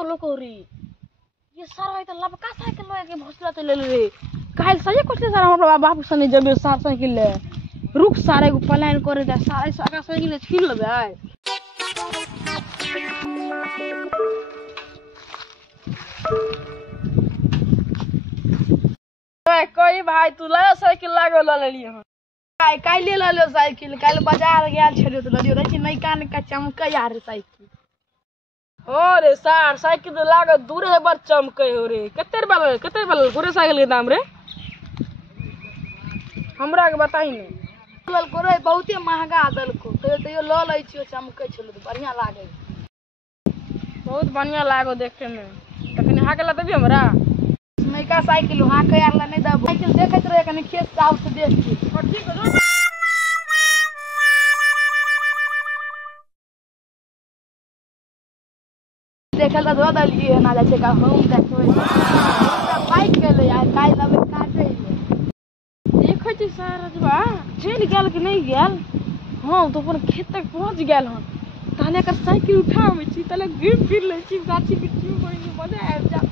को लोग रे ये सारा है तो लबका साइकिल लो के भोसला तो ले रे काल सही कुछ सारा हमरा बाप सने जबे सार साइकिल ले रुक सारे को प्लान करे दे सारे सागा साइकिल छीन लेबे ओए कोई भाई तू ले साइकिल लागो ले लियो भाई काल ले लो साइकिल काल बाजार गेल छलियो तो लियो रे नहीं कान का चमक यार साइकिल हो रे सार साइकिल तो लाग दूरे बर चमके हो रे कते बल पूरे साइकिल के दाम रे हमरा के बताई ने बल करे बहुते महंगा दल को तो लो लै छियो चमके छलो तो बढ़िया लागे बहुत बढ़िया लागो देखे में तखनी हाकेला तभी हमरा नैका साइकिल हाके यार ला नहीं दब साइकिल देखत रहे कने खेत साउ से देख के और ठीक हो देखल त दो दलिए ना जाय छै का हम देखबै बाइक गेले यार काई लबे काटे देखै छी सारजबा चल गेल कि नहीं गेल हां तो अपन खेत तक पहुंच गेल हन ताने कर साइकिल उठावे छी तले गिर फिर ले छी गाछी बिछी कोई मजा आब जा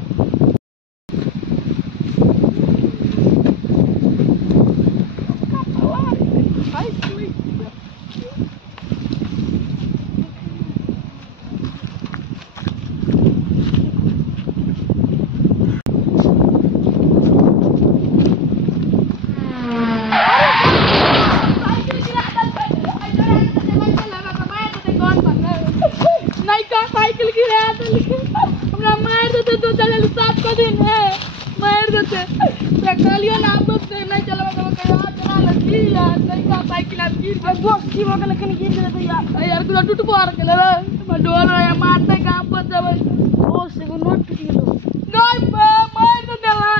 साइकिल गिरा हमरा मार देते तो चले 7 को दिन है मार देते कालियो नाम से नहीं चलवा के चला लगी यार नहीं का साइकिल अब गिर बस की हो गेल कनी गिर गेल यार तू टूट पार के ले मैं डोल या मारते काम पर जब ओ से नोट टूट गेलो नहीं मार दे देला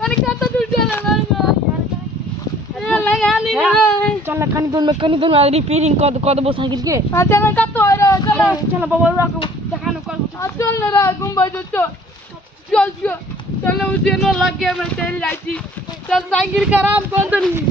कनी कत टूट गेल ये लगा नहीं चल कनी दूर में रिपेयरिंग कर दबो साइकिल के हां चल कत हो रे चल बाबा को देखानो कर चल न रे घुमबै जो चल उसे नो लग गया मैं चल जाई छी चल साइकिल खराब कर दनी